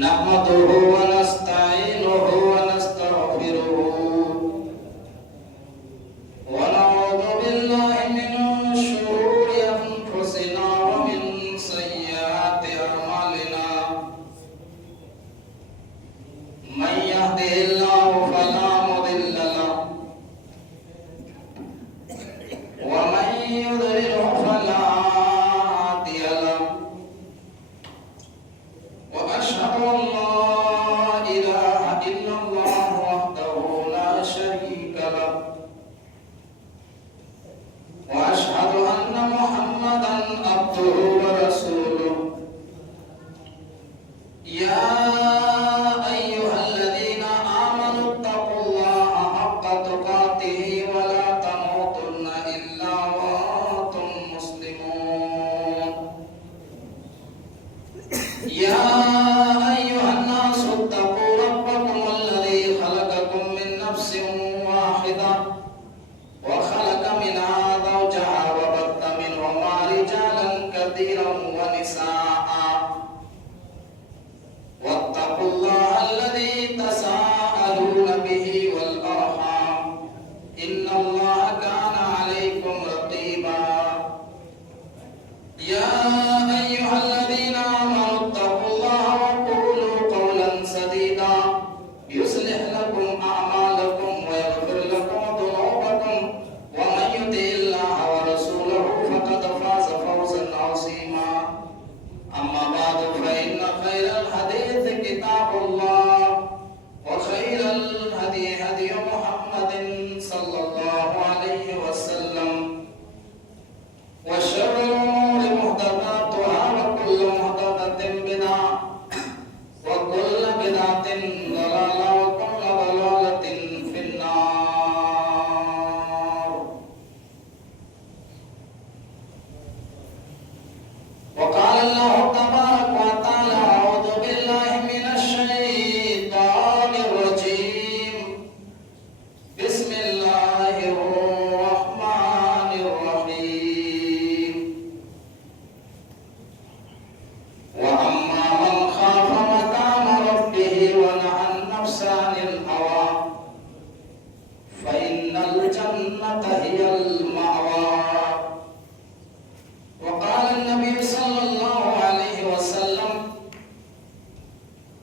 نحمده ونستعينه ونستغفره ونعوذ بالله من شرور أنفسنا ومن سيئات أعمالنا من يهده الله فلا مضل له ومن يضلل فلا هادي له وأشهد أن لا إله إلا الله وحده لا شريك له وأشهد أن محمدا عبده ورسوله يا أيها الذين آمنوا اتقوا الله حق تقاته ولا تموتن إلا وأنتم مسلمون يا أيها الناس اتقوا ربكم الذي خلقكم من نفس واحدة وخلق منها زوجها وبث منهما رجالا كثيرا ونساء واتقوا الله الذي تساءلون به والأرحام إن الله كان عليكم رقيبا يا أيها الذين آمنوا اتقوا الله وقولوا قولا سديدا يصلح لكم أعمالكم ويغفر لكم ذنوبكم ومن يطع الله ورسوله فقد فاز فوزا عظيما أما بعد فإن خير الحديث كتاب الله وخير الهدي هدي محمد صلى الله عليه وسلم وشر الأمور محدثاتها وكل محدثة بدعة وكل بدعة ضلالة وكل ضلالة في النار. وقال الله تبارك وتعالى أعوذ بالله من الشيطان الرجيم بسم الله الرحمن الرحيم وأما من خاف مقام ربه ونهى النفس عن الهوى فإن الجنة هي المأوى. وقال النبي صلى الله عليه وسلم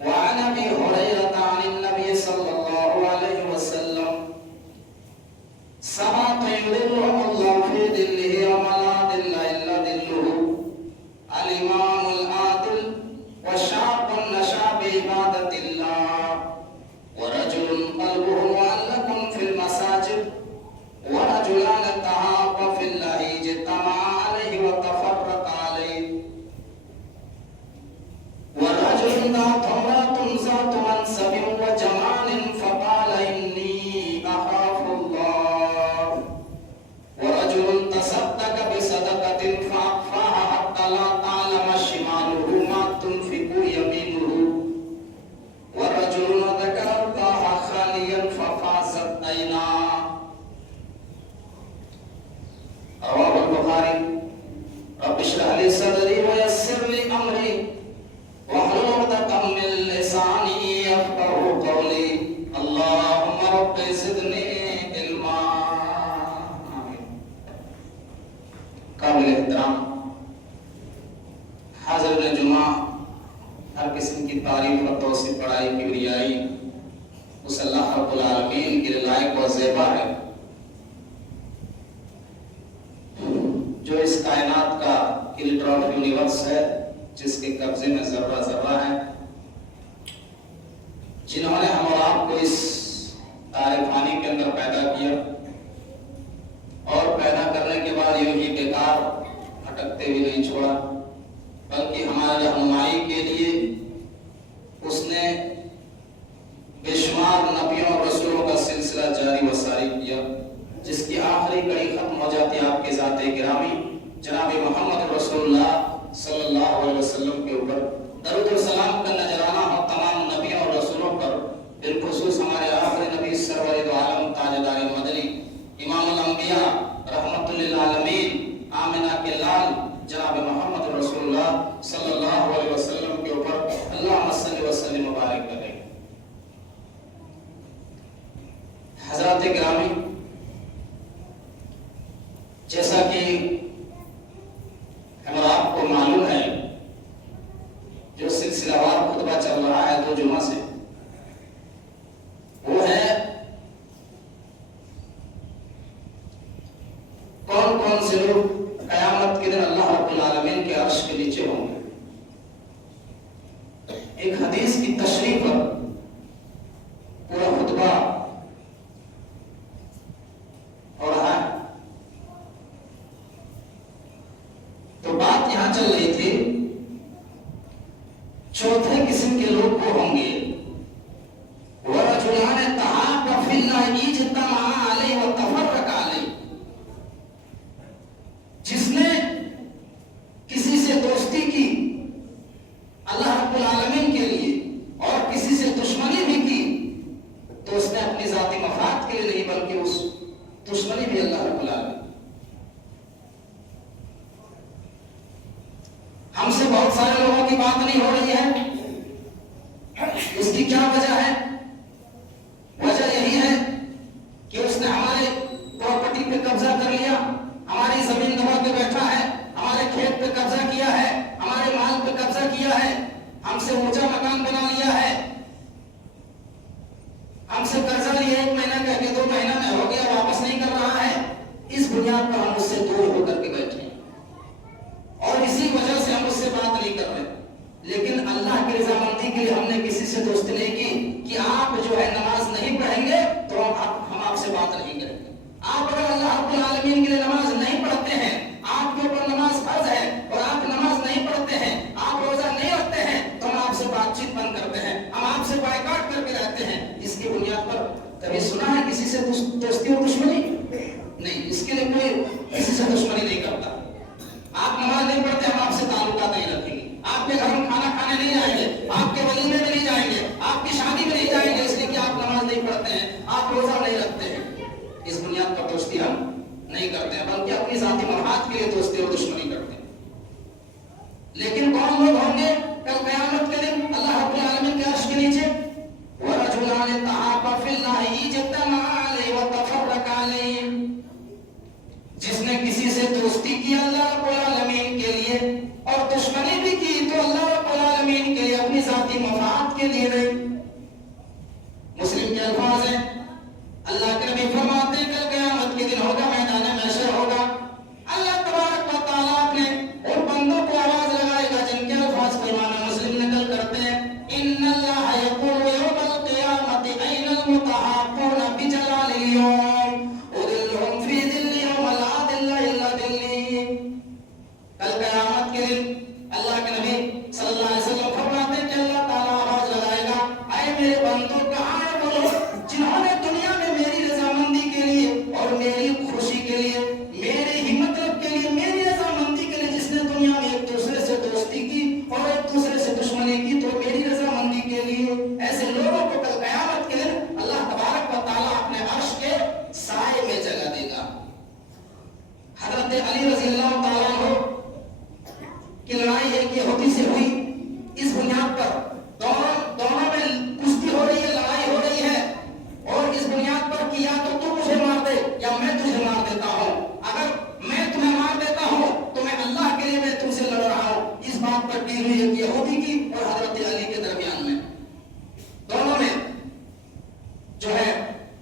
وعن أبي هريرة عن النبي صلى الله عليه وسلم سبعة يظلهم الله في ظله يوم لا ظل إلا ظله الإمام العادل وشاب نشأ بعبادة الله ورجل قلبه معلق في المساجد ورجلان تحابا في الله اجتمعا عليه وتفرقا عليه ورجل ذات امرأة ذات منصب وجمال فقال إني أخاف الله ورجل تصدق بصدقة فأخفاها حتى لا تعلم شماله ما تنفق يمينه ورجل ذكر الله خاليا ففازت عيناه. رواه البخاري. رب اشرح لي صدري ويسر لي أمري واحلل عقدة من لساني يفقهوا قولي اللهم رب زدني علما. آمين. قابل احترام حاضرین جمعہ، ہر قسم کی تعریف اور توصیف بڑائی کبریائی اس اللہ رب العالمین کے لائق و زیبا ہے جو اس کائنات کا کریٹر آف یونیورس ہے، جس کے قبضے میں ذرہ ذرہ ہے، جنہوں نے ہم اور آپ کو اس تارے فانی کے اندر پیدا کیا اور پیدا کرنے کے بعد یوں ہی بیکار بھٹکتے ہوئے نہیں چھوڑا، بلکہ ہماری رہنمائی کے لیے اس نے بے شمار نبیوں اور رسولوں کا سلسلہ جاری و ساری کیا، جس کی آخری کڑی ختم ہو جاتی ہے آپ کے ذات گرامی جناب محمد رسول اللہ صلی اللہ علیہ وسلم کے اوپر درود و سلام کا نذرانہ ہو تمام نبیوں اور رسولوں پر، بالخصوص ہمارے آخری نبی سرور دو عالم تاجدار مدنی سے مبارک کریں گے۔ حضرات گرامی، جیسا کہ ہم آپ کو معلوم ہے، جو سلسلہ وار خطبہ چل رہا ہے 2 جمعہ سے، وہ ہے کون کون سے لوگ قیامت کے دن اللہ رب العالمین کے عرش کے نیچے ہوں گے۔ ایک حدیث کی تشریح پر پورا خطبہ ہو رہا ہے۔ تو بات یہاں چل رہی تھی، چوتھے قسم کے لوگ وہ ہوں گے وَرَجُلَانِ تَحَابَّا فِي اللَّهِ اجْتَمَعَا عَلَيْهِ وَتَفَرَّقَا عَلَيْهِ، جس نے کسی سے دوستی کی اللہ رب العالمین کے لیے اور کسی سے دشمنی بھی کی، تو اس نے اپنی ذاتی مفاد کے لیے نہیں بلکہ اس دشمنی بھی اللہ رب العالمین۔ ہم سے بہت سارے لوگوں کی بات نہیں ہو رہی ہے، اس کی کیا وجہ ہے؟ وجہ یہی ہے کہ اس نے ہمارے پراپرٹی پہ قبضہ کر لیا، ہماری زمین دبا کے بیٹھا ہے، ہمارے کھیت پہ قبضہ کیا ہے، ہمارے مال پہ قبضہ کیا ہے، ہم سے اونچا مکان بنا لیا ہے، ہم سے قرضہ لیا 1 مہینہ کہہ کے 2 مہینہ میں ہو گیا، واپس نہیں کر رہا ہے۔ اس بنیاد پر ہم اس سے دور ہو کر کے بیٹھے ہیں اور اسی وجہ سے ہم اس سے بات نہیں کر رہے۔ لیکن اللہ کی رضامندی کے لیے ہم نے کسی سے دوستی نہیں کی کہ آپ جو ہے نماز نہیں پڑھیں گے تو ہم آپ سے بات نہیں کریں گے۔ آپ اگر اللہ رب العالمین کے لیے نماز نہیں پڑھتے ہیں، آپ کے اوپر نماز فرض ہے اور آپ نماز نہیں پڑھتے ہیں، آپ روزہ نہیں رکھتے ہیں، تو ہم آپ سے بات چیت بند کرتے ہیں، ہم آپ سے بائیکاٹ کر کے رہتے ہیں۔ اس کی بنیاد پر کبھی سنا ہے کسی سے دوستی اور دشمنی؟ نہیں، اس کے لیے کوئی کسی سے دشمنی نہیں کرتا۔ آپ نماز نہیں پڑھتے، ہم آپ سے تعلقات نہیں رکھیں گے، آپ کے گھر میں کھانا کھانے نہیں جائیں گے، آپ کے ولیمے میں نہیں جائیں گے، آپ کی شادی میں نہیں جائیں گے، اس لیے کہ آپ نماز نہیں پڑھتے ہیں، آپ روزہ نہیں رکھتے ہیں۔ اس بنیاد پر دوستی ہم نہیں کرتے ہیں، بلکہ اپنی ذاتی مفاد کے لیے دوستی اور دشمنی کرتے ہیں۔ لیکن کون لوگ ہوں گے کل قیامت کے دن اللہ رب العالمین کے عرش کے نیچے؟ وَرَجُلَانِ تَحَابَّا فِي اللَّهِ اجْتَمَعَا عَلَيْهِ وَتَفَرَّقَا عَلَيْهِ، جس نے کسی سے دوستی کی اللہ رب العالمین کے لیے اور دشمنی بھی کی تو اللہ رب العالمین کے لیے، اپنی ذاتی مفاد کے لیے نہیں۔ مسلم کے الفاظ ہیں، اللہ کے نبی فرماتے ہیں کل قیامت کے دن ہوگا، میدان محشر ہوگا، اللہ تبارک و تعالیٰ اپنے ان بندوں کو آواز لگائے گا جن کے الفاظ کو امام مسلم نقل کرتے ہیں، ان اللہ یقول یوم القیامت این المتحابون بجلال اليوم اذلهم فی ظل یوم لا ظل الا ظلی۔ کل قیامت کے دن اللہ کے نبی صلی اللہ علیہ وسلم فرماتے ہیں کہ اللہ تعالیٰ آواز لگائے گا، اے میرے بندوں، کہاں ہے وہ لوگ جنہوں نے دنیا میں میری رضامندی کے لیے اور میری خوشی کے لیے، میرے ہی مطلب کے لیے، میری رضامندی کے لیے، جس نے دنیا میں ایک دوسرے سے دوستی کی اور ایک دوسرے سے دشمنی کی تو میری رضامندی کے لیے، ایسے لوگوں کو کل قیامت کے دن اللہ تبارک و تعالیٰ اپنے عرش کے سائے میں جگہ دے گا۔ حضرت علی رضی اللہ تعالیٰ عنہ کی لڑائی ایک یہودی سے ہوئی، اس بنیاد پر دونوں میں کشتی ہو رہی ہے، لڑائی ہو رہی ہے، اور اس بنیاد پر کہ یا تو تم مجھے مار دے یا میں تجھے مار دیتا ہوں، اگر میں تمہیں مار دیتا ہوں تو میں اللہ کے لیے میں تم سے لڑ رہا ہوں۔ اس بات پر ڈیل ہوئی ایک یہودی کی اور حضرت علی کے درمیان میں، دونوں میں جو ہے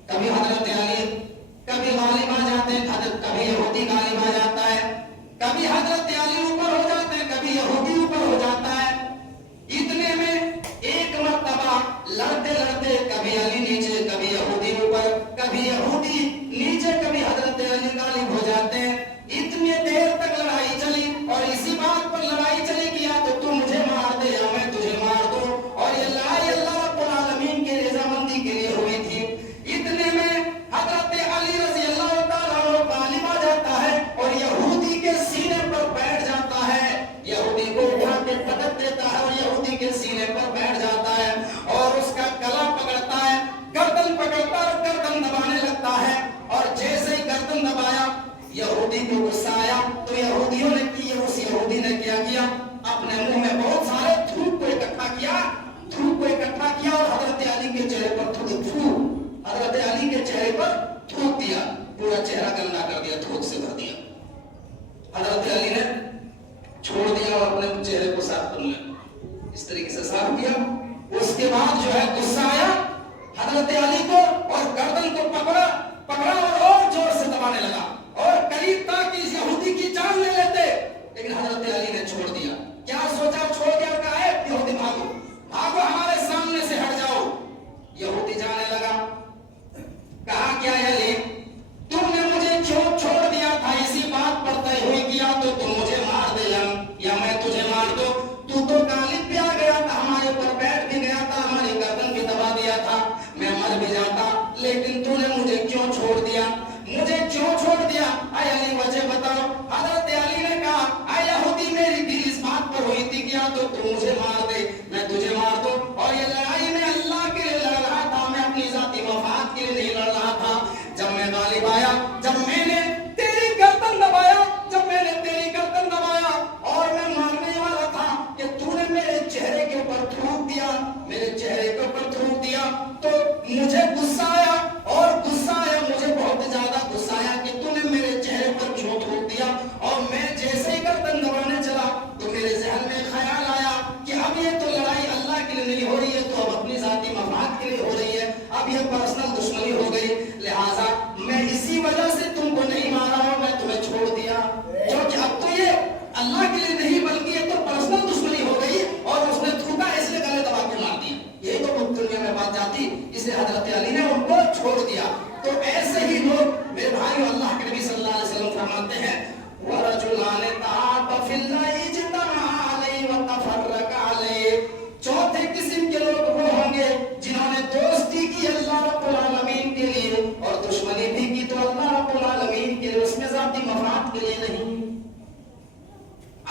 کبھی حضرت علی کبھی غالب آ جاتے ہیں، کبھی یہودی غالب آ جاتا ہے، کبھی حضرت علی اوپر ہو جاتے ہیں، کبھی یہودی اوپر ہو جاتا ہے۔ اتنے میں اس طریقے سے صاف کیا. اس کے بعد جو ہے غصہ آیا حضرت علی کو اور گردن کو پکڑا اور زور سے دبانے لگا اور قریب تھا کہ اس یہودی کی جان لے لیتے، لیکن حضرت علی نے چھوڑ دیا. کیا سوچا؟ چھوڑ دیا اور کہا ہے یہودی بھاگو بھاگو ہمارے سامنے سے ہٹ جاؤ. یہودی جانے لگا. کہا کیا علی تم نے مجھے کیوں چھوڑ دیا تھا؟ اسی بات پر طے ہوئی کیا تو تم مجھے مار دے یا میں تجھے مار دوں. تو غالب بھی آ گیا تھا، ہمارے اوپر بیٹھ بھی گیا تھا، ہماری گردن بھی دبا دیا تھا، میں مر بھی جاتا، لیکن تو نے مجھے کیوں چھوڑ دیا؟ مجھے کیوں چھوڑ دیا؟ اے علی وجہ بتاؤ. حضرت علی نے کہا اے یہودی میری بھی اس بات پر ہوئی تھی کیا تو تو مجھے مار دے میں تجھے مار دوں. اور یہ لڑائی میں اللہ کے لیے لڑ رہا تھا، میں اپنی ذاتی مفاد کے لیے نہیں لڑ رہا تھا. جب میں غالب آیا، جب میں نے تیری گردن دبایا، جب میں نے تیری گردن دبایا اور میں مارنے والا تھا کہ تو نے میرے چہرے کے اوپر تھوک دیا، میرے چہرے کے اوپر تھوک دیا تو مجھے غصہ آیا اور غصہ آیا، مجھے بہت زیادہ غصہ آیا کہ تو نے میرے چہرے پر کیوں تھوک دیا. اور میں جیسے ہی گردن دبانے چلا تو میرے ذہن میں خیال آیا کہ اب یہ تو لڑائی اللہ کے لیے نہیں ہو رہی ہے، تو اب اپنی ذاتی مفاد کے لیے ہو رہی ہے، اب یہ پرسنل دشمنی ہو گئی، لہٰذا میں اسی وجہ سے تم کو نہیں مارا ہوں، میں تمہیں چھوڑ دیا. کیونکہ اب تو یہ اللہ کے لیے نہیں بلکہ یہ تو پرسنل دشمنی ہو گئی اور اس نے تھوکا اس لیے گلے دبا کے مار دیا. یہی تو دنیا میں بات جاتی، اس لیے حضرت علی نے ان کو چھوڑ دیا. تو ایسے ہی لوگ میرے بھائیو، اللہ کے نبی صلی اللہ علیہ وسلم فرماتے ہیں وَرَجُلَانِ تَعَاطَفَ فِي اللَّهِ اجْتَمَعَا عَلَيْهِ وَتَفَرَّقَا عَلَيْهِ. چوتھے قسم کے لوگ وہ ہوں گے جنہوں نے دوستی کی اللہ رب العالمین کے لیے اور دشمنی بھی کی تو اللہ رب العالمین کے لیے، اس میں ذاتی مفاد کے لیے نہیں.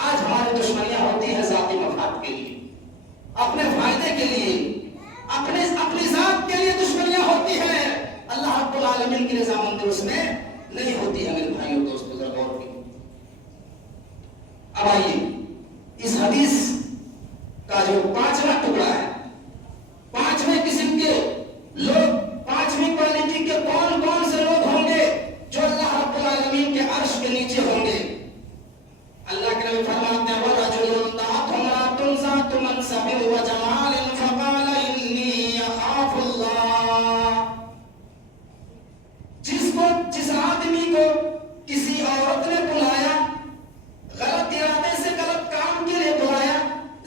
آج ہماری دشمنیاں ہوتی ہیں ذاتی مفاد کے لیے، اپنے فائدے کے لیے، اپنی ذات کے لیے دشمنیاں ہوتی ہیں، اللہ رب العالمین کی رضامندی اس میں نہیں ہوتی ہے. میرے بھائیوں دوستوں ذرا غور کیجیے. اب آئیے اس حدیث کا جو 5واں ٹکڑا ہے، 5ویں قسم کے لوگ، 5ویں کوالٹی کے کون کون سے لوگ ہوں گے جو اللہ رب العالمین کے عرش کے نیچے ہوں گے. اللہ کے نبی فرماتے ہیں وَرَجُلٌ دَعَتْهُ امْرَأَةٌ ذَاتُ مَنْصَبٍ وَجَمَالٍ فَقَالَ إِنِّي أَخَافُ اللَّهَ. جس آدمی کو کسی عورت نے بلایا، غلط ارادے سے غلط کام کے لیے بلایا،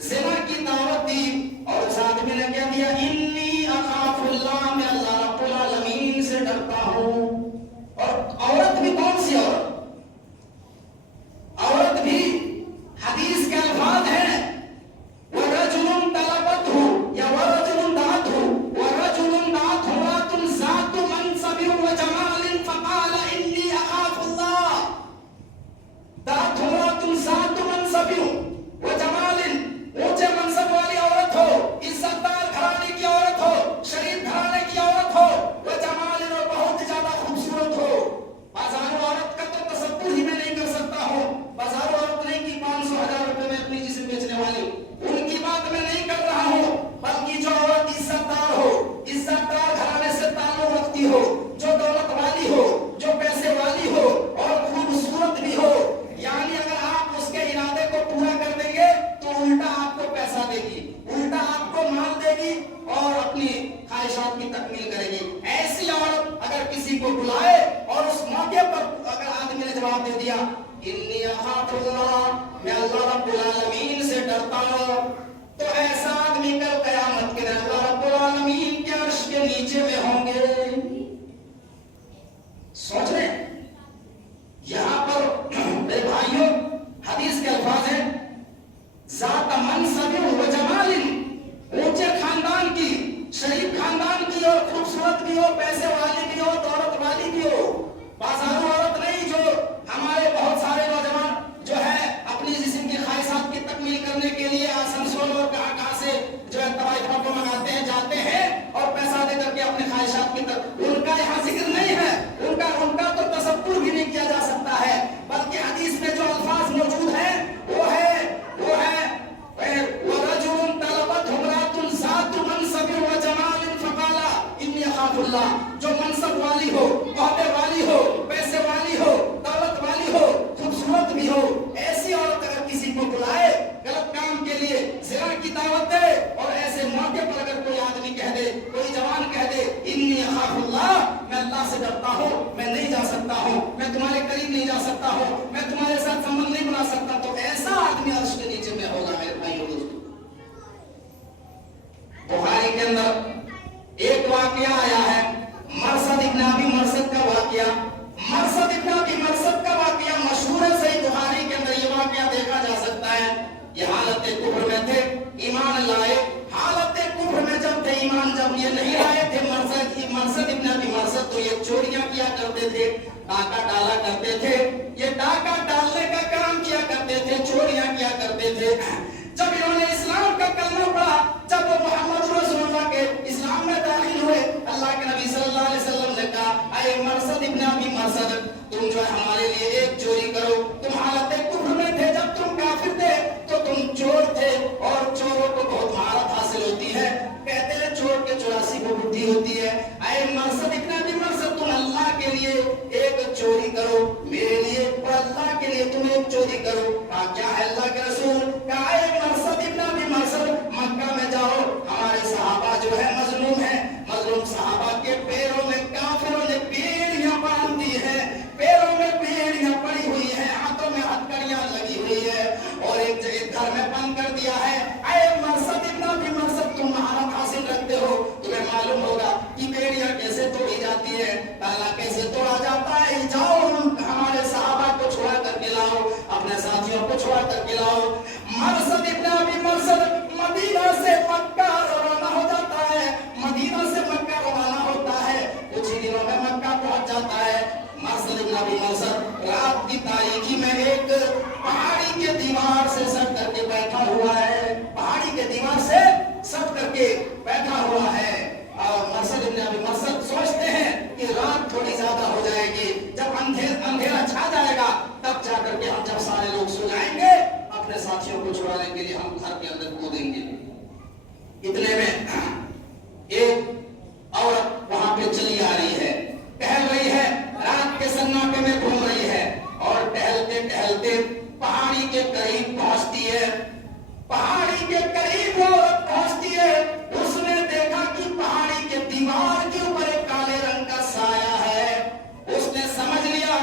زنا کی دعوت دی اور اس آدمی نے کیا دیا انی اخاف اللہ، میں اللہ رب العالمین سے ڈرتا ہوں. اور عورت بھی کون سی عورت؟ عورت بھی حدیث کے الفاظ ہیں وَرَجُلٌ طَلَبَتْهُ یا وَرَجُلٌ دَعَتْهُ وَرَجُلٌ دَعَتْهُ امْرَأَةٌ ذَاتُ مَنْصَبٍ وَجَمَالٍ فَقَالَ إِنِّي أَخَافُ اللَّهَ. دَعَتْهُ امْرَأَةٌ ذَاتُ مَنْصَبٍ وَجَمَالٍ، اونچے منصب والی عورت ہو، عزت دار گھرانے کی عورت ہو، شریف گھرانے کی عورت ہو، وَجَمَالٍ اور بہت زیادہ خوبصورت ہو. بازاروں عورت کا تو تصور ہی میں نہیں کر سکتا ہوں. بازاروں عورت نہیں کی 500,000 روپے میں اپنی جسم بیچنے والی، ان کی بات میں نہیں کر رہا ہوں، بلکہ جو عورت عزت دار ہو، عزت دار گھرانے سے تعلق رکھتی ہو، جو دولت والی ہو، جو پیسے والی ہو اور خوبصورت بھی ہو. یعنی اگر آپ اس کے ارادے کو پورا کر دیں گے تو الٹا آپ کو پیسہ دے گی، الٹا آپ کو مال دے گی اور اپنی خواہشات کی تکمیل کرے گی. ایسی عورت اگر کسی کو بلائے اور اس موقع پر اگر آدمی نے جواب دے دیا انی اخاف اللہ، میں اللہ رب العالمین سے ڈرتا ہوں، تو ایسا آدمی کل قیامت کے دن اللہ رب العالمین کے عرش کے نیچے میں ہوں گے. سوچ رہے ہیں یہاں پر میرے بھائیوں حدیث کے الفاظ ہیں ذات منصب و جمال، اونچے خاندان کی، شریف خاندان کی اور خوبصورت بھی ہو، پیسے والی بھی ہو، دولت والی بھی ہو. بازاروں عورت نہیں جو ہمارے بہت سارے نوجوان جو ہے اپنی جسم کی خواہشات کی تکمیل کرنے کے لیے آسنسول اور کہاں سے جو ہے طوائف کو منگاتے ہیں، جاتے ہیں اور پیسہ دے کر کے اپنی خواہشات کی ان کا یہاں ذکر نہیں ہے، ان کا تو تصور بھی نہیں کیا جا سکتا ہے. بلکہ حدیث میں جو الفاظ موجود ہیں وہ ہے وَرَجُلٌ طَلَبَتْهُ امْرَأَةٌ ذَاتُ مَنْصَبٍ وَجَمَالٍ فَقَالَ إِنِّي أَخَافُ اللَّهَ. جو منصب والی ہو، عہدے والی ہو، پیسے والی ہو، دولت والی ہو، خوبصورت بھی ہو، ایسی عورت اگر کسی کو بلائے غلط کام کے لیے، زنا کی دعوت دے اور ایسے موقع پر اگر کوئی آدمی کہہ دے، کوئی جوان کہہ دے انی اخاف اللہ، میں اللہ سے ڈرتا ہوں، میں نہیں جا سکتا ہوں، میں تمہارے قریب نہیں جا سکتا ہوں، میں تمہارے ساتھ سمبند نہیں بنا سکتا، تو ایسا آدمی عرش کے نیچے میں ہوگا میرے بھائیو دوستو۔ بخاری کے اندر ایک واقعہ آیا ہے، مرثد ابن ابی مرثد کا واقعہ۔ مرثد ابن ابی مرثد کا واقعہ مشہور ہے، صحیح بخاری کے اندر یہ واقعہ دیکھا جا سکتا ہے۔ یہ حالت کفر میں تھے، ایمان لائے، حالت کفر میں جب تھے، ایمان جب یہ نہیں لائے تھے، مرثد ابن ابی مرثد تو یہ چوریاں کیا کرتے تھے، ڈاکہ ڈالا کرتے تھے، یہ ڈاکہ ڈالنے کا کام کیا کرتے تھے، چوریاں کیا کرتے تھے۔ جب انہوں نے اسلام کا کلمہ پڑھا، جب وہ محمد رسول اللہ کے اسلام میں داخل ہوئے، اللہ کے نبی صلی اللہ علیہ وسلم نے کہا اے مرثد ابن ابی مرثد، تم جو ہے ہمارے لیے ایک چوری کرو۔ تم حالت کفر میں تھے، جب تم کافر تھے تو تم چور تھے، اور چوروں کو بہت مہارت حاصل ہوتی ہے، کہتے ہیں چور کے 84 کو بدھی ہوتی ہے۔ اے مرثد ابن ابی مرثد، تم اللہ کے لیے ایک چوری کرو، میرے لیے اور اللہ کے لیے تم ایک چوری کرو۔ کہا کیا ہے اللہ کے رسول؟ کہا اے مرثد ابن ابی مرثد، مکہ میں جاؤ، ہمارے صحابہ جو ہے مظلوم ہیں، مظلوم صحابہ کے پیروں میں کافروں نے بیڑیاں باندھ دی ہیں، پیروں میں بیڑیاں پڑی ہوئی ہیں، ہاتھوں میں ہتھکڑیاں لگی ہوئی ہے، اور ایک گھر میں بند کر دیا ہے۔ اے مرثد ابن ابی مرثد، تم مہارت حاصل رکھتے ہو، تمہیں معلوم ہوگا کہ بیڑیاں کیسے توڑی جاتی ہے، تالا کیسے توڑا جاتا ہے، جاؤ ہمارے صحابہ کو چھوڑا کر کے لاؤ، اپنے ساتھیوں کو چھوڑا کر کے لاؤ۔ مرثد ابن ابی مرثد مدینہ سے مکہ روانہ ہو جاتا ہے، مدینہ سے مکہ روانہ ہوتا ہے، کچھ ہی دنوں میں مکہ پہنچ جاتا ہے۔ مرثد ابن ابی مرثد رات کی تاریکی میں ایک پہاڑی کے دیوار سے سٹ کر کے بیٹھا ہوا ہے، پہاڑی کے دیوار سے سٹ کر کے بیٹھا ہوا ہے، اور مرثد ابن ابی مرثد سوچتے ہیں کہ رات تھوڑی زیادہ ہو جائے گی، جب اندھیرا چھا جائے گا تب جا کر کے ہم جب سارے لوگ سو جائیں گے، اپنے ساتھیوں کو چھڑانے کے لیے ہم گھر کے اندر کودیں گے۔ اتنے میں ایک عورت وہاں پہ چلی آ رہی ہے، ٹہل رہی ہے، رات کے سناٹے میں گھوم رہی ہے، اور ٹہلتے ٹہلتے پہاڑی کے قریب پہنچتی ہے۔ پہاڑی کے قریب عورت پہنچتی ہے، اس نے دیکھا کہ پہاڑی کے دیوار کے اوپر ایک کالے رنگ کا سایہ ہے۔ اس نے سمجھ لیا،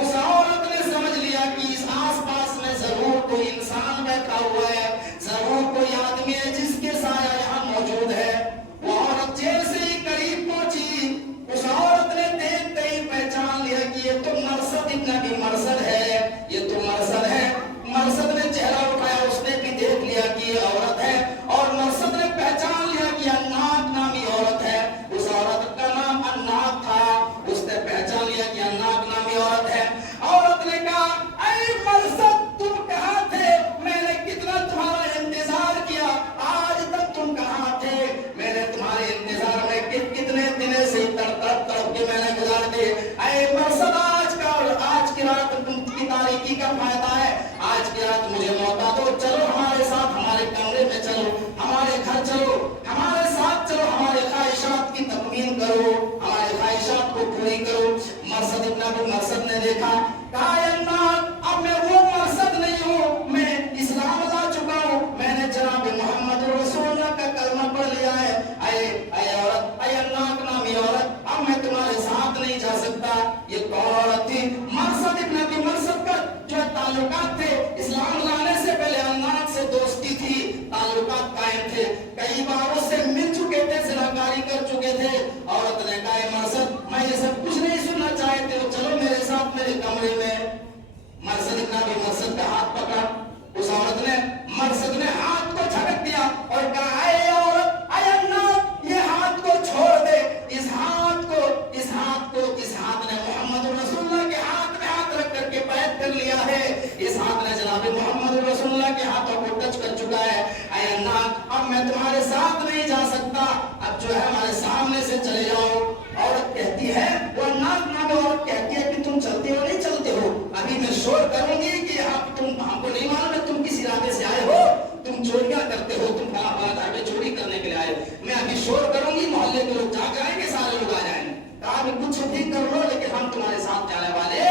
اس عورت نے سمجھ لیا کہ اس آس پاس میں ضرور کوئی انسان بیٹھا ہوا ہے، ضرور کوئی آدمی ہے جس کے سایہ یہاں موجود ہے۔ وہ عورت جیسے ہی قریب پہنچی، اس عورت نے دیکھتے ہی پہچان لیا کہ یہ تو مرثد ابن ابی مرثد ہے، یہ تو مرثد ہے۔ مرثد نے چہرہ اٹھایا، اس نے بھی دیکھ لیا کہ یہ عورت ہے، اور مرثد نے پہچان لیا کہ اناق نامی عورت ہے۔ اس عورت کا نام اناق تھا، اس نے پہچان لیا کہ اناق نامی عورت ہے۔ عورت نے کہا اے مرثد، تم کہاں تھے؟ میں نے کتنا تمہارا انتظار کیا، آج تک تم کہاں تھے؟ میں نے تمہارے انتظار میں کتنے دن سے تڑپ کے میں نے گزار دیے۔ اے مرثد، آج کی رات کی تاریکی کا فائدہ ہے، آج کی رات مجھے موقع دو، چلو ہمارے ساتھ، ہمارے کمرے میں چلو، ہمارے گھر چلو، ہمارے ساتھ چلو، ہمارے خواہشات کی تکمیل کرو، ہمارے خواہشات کو پوری کرو۔ مرثد ابن ابی مرثد نے دیکھا، کہا اب میں وہ مرثد نہیں ہوں، میں اسلام لا چکا ہوں، میں نے جناب محمد رسول اللہ کا کلمہ پڑھ لیا ہے۔ اے عورت، اے اناق نامی عورت، اب میں تمہارے ساتھ نہیں جا سکتا۔ یہ کون عورت تھی؟ مرثد ابن ابی مرثد کا جو تعلقات تھے، اسلام لانے سے پہلے اناق سے دوستی تھی، تعلقات قائم تھے، کئی بار اس سے مل چکے تھے، زناکاری کر چکے تھے۔ عورت نے کہا اے مرثد، میں یہ سب کچھ نہیں سننا چاہتے ہو، چلو میرے ساتھ میرے کمرے میں۔ مرثد ابن ابی مرثد کا ہاتھ پکڑا، اس عورت نے مرثد نے ہاتھ کو جھٹک دیا اور کہا اے عورت، اے اناق، یہ ہاتھ کو چھوڑ دے، اس ہاتھ کو اس ہاتھ نے محمد رسول اللہ کے ہاتھ میں ہاتھ رکھ کر کے بیعت کر لیا ہے، اس ہاتھ نے جناب محمد رسول اللہ کے ہاتھوں کو ٹچ کر چکا ہے۔ اے اناق، اب میں تمہارے ساتھ نہیں جا سکتا، اب جو ہے ہمارے سامنے سے چلے جاؤ۔ عورت کہتی ہے، وہ اناق نام عورت کہتی ہے کہ تم چلتے ہو نہیں چلتے ہو، ابھی میں شور کروں گی کہ تم ہم کو نہیں معلوم ہے تم کس ارادے سے آئے ہو، تم چوریاں کرتے ہو، تم فلاں گھر میں چوری کرنے کے لیے آئے، میں ابھی شور کروں گی، محلے کے لوگ جاگ آئیں گے، سارے لوگ آ جائیں گے، کہا بھی کچھ بھی کر لو لیکن ہم تمہارے ساتھ جانے والے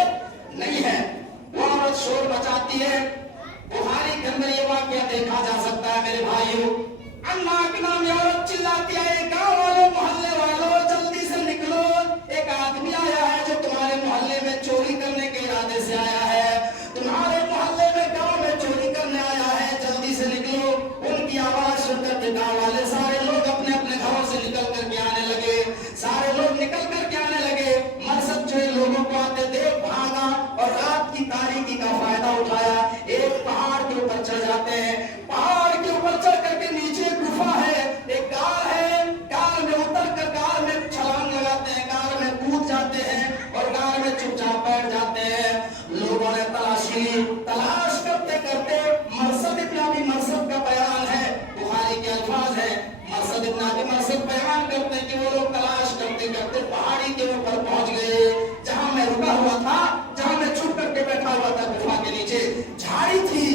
نہیں ہیں۔ وہ عورت شور بچاتی ہے۔ بخاری کے اندر یہ واقعہ دیکھا جا سکتا ہے میرے بھائیوں۔ अन्नाक नामी औरत चिल्लाती है, गांव वालों, मोहल्ले वालों, जल्दी से निकलो, एक आदमी आया है जो तुम्हारे मोहल्ले में चोरी करने के इरादे से आया है, तुम्हारे मोहल्ले में गांव में चोरी करने आया है, जल्दी से निकलो। उनकी आवाज सुनकर के गांव वाले सारे लोग अपने अपने घरों से निकल करके आने लगे, सारे लोग निकल करके आने लगे। मरसद जो लोगों को आते देख भागा और रात की तारीकी का फायदा उठाया, एक पहाड़ के ऊपर चढ़ जाते हैं। पहाड़ के ऊपर चढ़ करके नीचे गुफा है, एक गार है, गार में उतर कर गार में छलांग लगाते हैं, गार में कूद जाते हैं और गार में चुपचाप बैठ जाते हैं। लोगों ने तलाशी ली, तलाश करते करते मरसद इब्न अबी मरसद का बयान है, बुखारी के अल्फाज है, मरसद इब्न अबी मरसद बयान करते हैं कि वो लोग तलाश करते करते पहाड़ी के ऊपर पहुंच गए, जहां मैं रुका हुआ था, जहां मैं छुप करके बैठा हुआ था गुफा के नीचे, झाड़ी थी,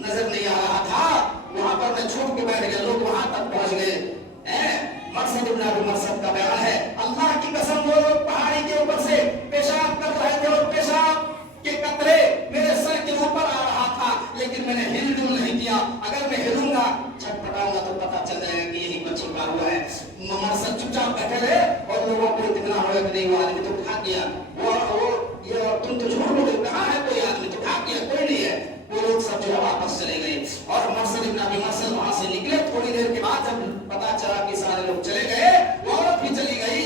नजर नहीं आ रहा था, वहां पर मैं छुप के बैठ गया, लोग वहां तक पहुंच गए। मरसद इब्न अबी मरसद का बयान है, अल्लाह की कसम वो लोग पहाड़ी के ऊपर से पेशाब कर रहे थे और पेशाब के कतरे मेरे सर के ऊपर आ रहा था, लेकिन मैंने हिलडुल नहीं किया। अगर मैं हिलूंगा, छटपटाऊंगा तो पता चल जाएगा कि यही पर छिपा हुआ है। मरसद चुपचाप बैठे रहे और लोगों को इतना हो कि नहीं वो आदमी तो भाग गया, ये तुम तो झूठ बोले, कहाँ है कोई आदमी, तो भाग गया, कोई नहीं है। वो लोग सब जो है वापस चले गए और मरसद इब्न अबी मरसद वहां से निकले। थोड़ी देर के बाद जब पता चला कि सारे लोग चले गए, वो औरत भी चली गई,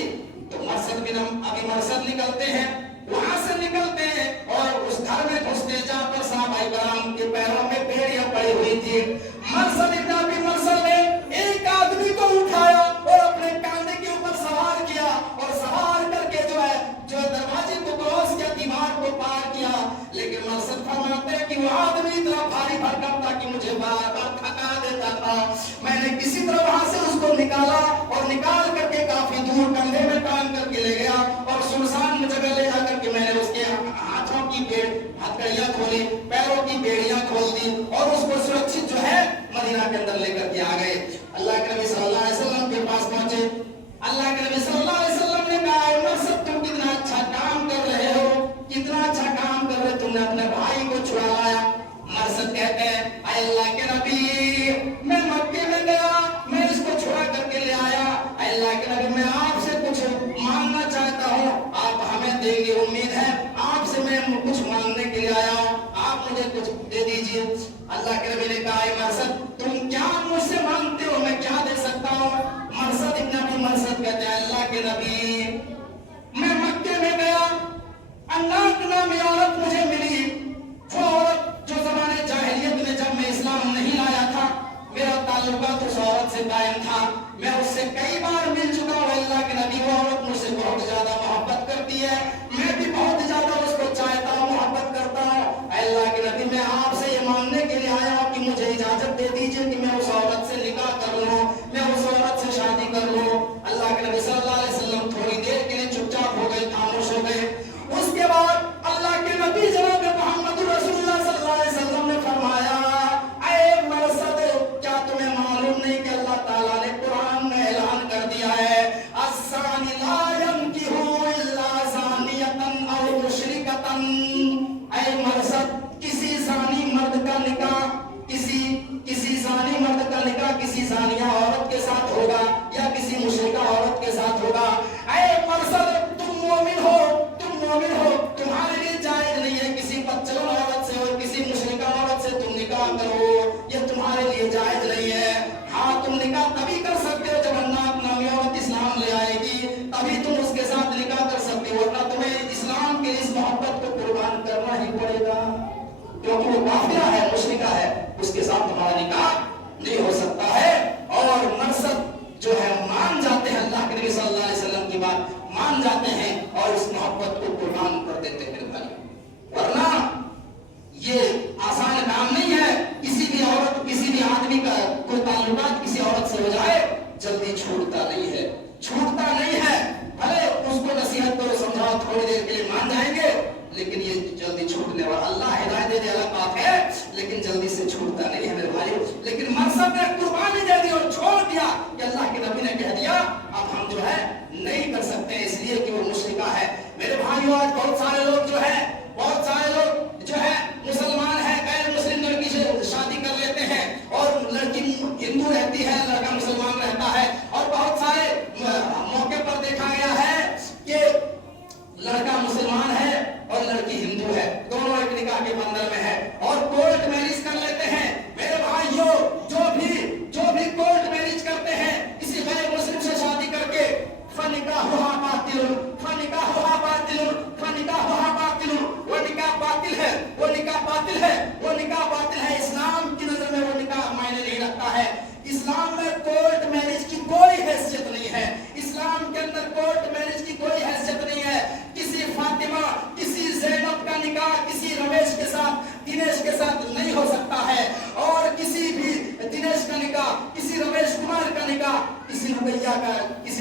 तो मरसद इब्न अबी मरसद निकलते हैं, वहां से निकलते हैं और उस घर में घुसते जहां पर सहाबाए किराम के पैरों में बेड़ियां पड़ी हुई थी। मरसद इब्न अबी मरसद ने एक आदमी को उठाया और अपने कांधे के ऊपर सवार किया और सवार करके जो है दरवाजे को क्रॉस किया, दीवार को पार किया। लेकिन मरसद फरमाते हैं कि वो आदमी इतना भारी भरकम था कि मुझे बार बार थका देता था। मैंने किसी तरह वहां से उसको निकाला और निकाल करके काफी दूर कंधे में टांग करके ले गया और सुनसान जगह ले जाकर के मैंने उसके हाथों की हथकड़ियां खोली, पैरों की बेड़ियां खोल दी और उसको सुरक्षित जो है मदीना के अंदर लेकर के आ गए। अल्लाह के नबी सल्लल्लाहु अलैहि वसल्लम के पास पहुंचे। अल्लाह के नबी सल्लल्लाहु अलैहि वसल्लम ने कहा, मरसद तुम कितना अच्छा काम कर रहे हो, कितना अच्छा काम कर रहे हो, तुमने अपने भाई को छुड़ा लाया। मरसद कहते हैं, अल्लाह के नबी, मैं मक्के में गया, मैं इसको छुड़ा करके ले आया, अल्लाह के नबी मैं आपसे कुछ मांगना चाहता हूँ, आप हमें देंगे, उम्मीद है आपसे मैं कुछ मांगने के लिए आया हूँ, आप मुझे कुछ दे दीजिए। अल्लाह के नबी ने कहा, मरसद तुम क्या मुझसे मांगते हो, मैं क्या दे सकता हूँ। मरसद इब्न अबी मरसद कहते हैं, अल्लाह के नबी मैं मक्के में गया, अन्नाक नामी औरत मुझे मिली, वो औरत जो ज़माने जाहिलियत में जब मैं इस्लाम नहीं लाया था, मेरा ताल्लुकात उस औरत से कायम था, मैं उससे कई बार मिल चुका हूँ। अल्लाह के नबी वो औरत मुझसे बहुत ज्यादा मोहब्बत करती है, मैं भी बहुत ज्यादा उसको चाहता हूँ, मोहब्बत करता हूँ। अल्लाह के नबी मैं आपसे ये मांगने के लिए आया हूँ कि मुझे इजाजत दे दीजिए कि मैं उस औरत से निकाह कर लूँ, मैं उस औरत से शादी कर लूँ। अल्लाह के नबी सल्लल्लाहु अलैहि वसल्लम थोड़ी देर के लिए चुपचाप हो गए, खामोश हो गए। उसके बाद अल्लाह के नबी जनाब मोहम्मद रसूलुल्लाह सल्लल्लाहु अलैहि वसल्लम ने फरमाया, ऐ मरसद क्या तुम्हें मालूम नहीं कि अल्लाह ताला ने कुरान में ऐलान कर दिया है, अस्सानी ला यंकिहु इल्ला ज़ानियतन औ मुशरिकतन। ऐ मरसद किसी ज़ानी मर्द का निकाह किसी ज़ानी मर्द का निकाह किसी ज़ानिया औरत के साथ होगा या किसी मुशरिका औरत के साथ होगा। ऐ मरसद तुम मोमिन हो, तुम्हारे लिए जायज नहीं है किसी बच्चों औरत से और किसी मुशरिका औरत से तुम निकाह करो, ये तुम्हारे लिए जायज नहीं है। हाँ तुम निकाह तभी कर सकते हो जब अन्नाक नामी औरत इस्लाम ले आएगी, तभी तुम उसके साथ निकाह कर सकते हो, वरना तुम्हें इस्लाम के इस मोहब्बत को कुर्बान करना ही पड़ेगा, क्योंकि वो काफिरा है, मुशरिका है, उसके साथ तुम्हारा निकाह नहीं हो सकता है। और मरसद जो है मान जाते हैं, अल्लाह के नबी सल्लल्लाहु अलैहि वसल्लम की बात मान जाते हैं और इस मोहब्बत को कुर्बान कर देते हैं भाई, वरना ये आसान काम नहीं है। किसी भी औरत किसी भी आदमी का कोई ताल्लुकात किसी औरत से हो जाए जल्दी छूटता नहीं है। भले उसको नसीहत करो, समझाओ, थोड़ी देर के लिए मान जाएंगे, लेकिन ये जल्दी छूटने वाला, अल्लाह हिदायत दे दे अलग बात है, लेकिन जल्दी से छूटता नहीं है मेरे भाई। लेकिन मरसद ने कुर्बानी दे दी और छोड़ दिया कि अल्लाह के नबी ने कह दिया अब हम जो है नहीं कर सकते, इसलिए कि वो मुशरिका है। मेरे भाइयों आज बहुत सारे लोग जो है मुसलमान है, गैर मुस्लिम लड़की से शादी कर लेते हैं और लड़की हिंदू रहती है, लड़का मुसलमान किसी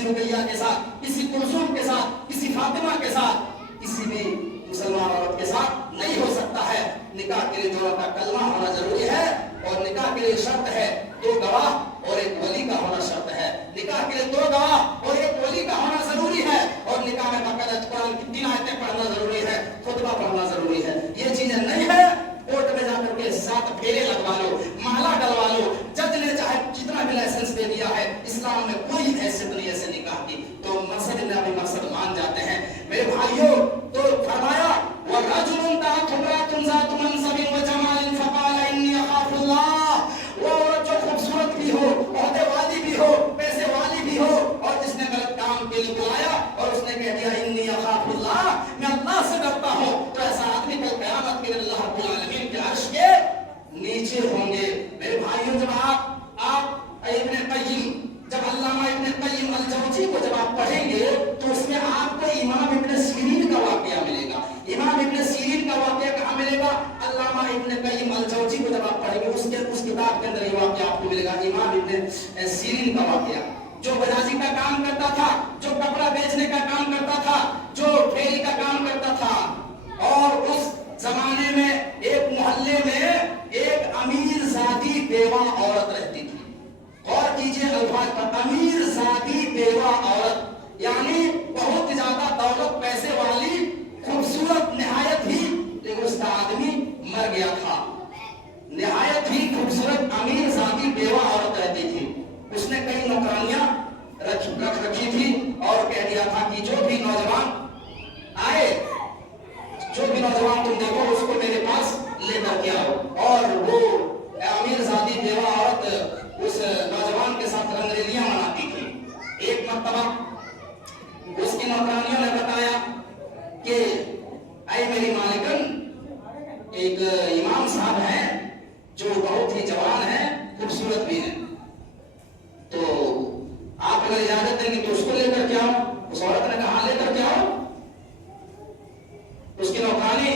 रुकैया के साथ, किसी कुलसुम के साथ, किसी फातिमा के साथ, किसी भी मुसलमान औरत के साथ नहीं हो सकता है। निकाह के लिए दोनों का कलमा होना जरूरी है और निकाह के लिए शर्त है 2 गवाह और 1 वली का होना शर्त है। निकाह के लिए 2 गवाह और 1 वली का होना जरूरी है और निकाह में बाकायदा कुरान की 3 आयतें पढ़ना जरूरी है, खुतबा पढ़ना जरूरी है। ये चीजें नहीं है, कोर्ट में जाकर के 7 फेरे लगवा लो, माला डलवा लो, जज ने चाहे जितना भी लाइसेंस दे दिया है, इस्लाम में कोई हैसियत नहीं ऐसे निकाह की। तो मकसद नबी मकसद मान जाते हैं मेरे भाइयों। तो फरमाया वरजुलुन तातुरातुन जातु मनसबिन व जमालिन फकाल इन्नी अखाफुल्लाह। वो औरत जो खूबसूरत भी हो, ओहदे वाली भी हो, पैसे वाली भी हो और जिसने गलत काम के लिए बुलाया और उसने कह दिया इन्नी अखाफुल्लाह, मैं अल्लाह से डरता हूं, तो ऐसा आदमी कल क़यामत के दिन अल्लाह रब्बुल आलमीन के अर्श के नीचे होंगे। मेरे भाइयों, जब आप इब्न क़य्यिम, जब अल्लामा इब्न क़य्यिम अल-जौज़ी को जब आप पढ़ेंगे तो उसमें आपको इमाम इब्न सीरीन का वाकया मिलेगा। इमाम इब्न सीरीन का वाकया कहाँ मिलेगा? अल्लामा इब्न क़य्यिम अल-जौज़ी को जब आप पढ़ेंगे उस किताब के अंदर ये वाकया आपको मिलेगा, इमाम इब्न सीरीन का वाकया, जो बजाजी का काम करता था, जो कपड़ा बेचने का काम करता था, जो फेरी का काम करता था। और उस जमाने में एक मोहल्ले में एक अमीर ज़ादी बेवा औरत रहती थी। और कीजिए अल्फाज पर, अमीर ज़ादी बेवा औरत, यानी बहुत ज्यादा दौलत पैसे वाली, खूबसूरत निहायत ही, लेकिन उसका आदमी मर गया था। निहायत ही खूबसूरत अमीर ज़ादी बेवा औरत रहती थी। उसने कई नौकरानियां रख रखी थी और कह दिया था कि जो भी नौजवान आए, जो भी नौजवान तुम देखो उसको मेरे पास लेकर के आओ। और वो अमीर ज़ादी बेवा औरत उस नौजवान के साथ रंगरेलियां मनाती थी। एक मर्तबा उसकी नौकरानियों ने बताया कि ऐ मेरी मालिकन, एक इमाम साहब हैं जो बहुत ही जवान हैं, खूबसूरत भी हैं, तो आप अगर इजाजत देंगे तो उसको लेकर के आओ। उस औरत ने कहा लेकर के आओ। उसकी नौकरानी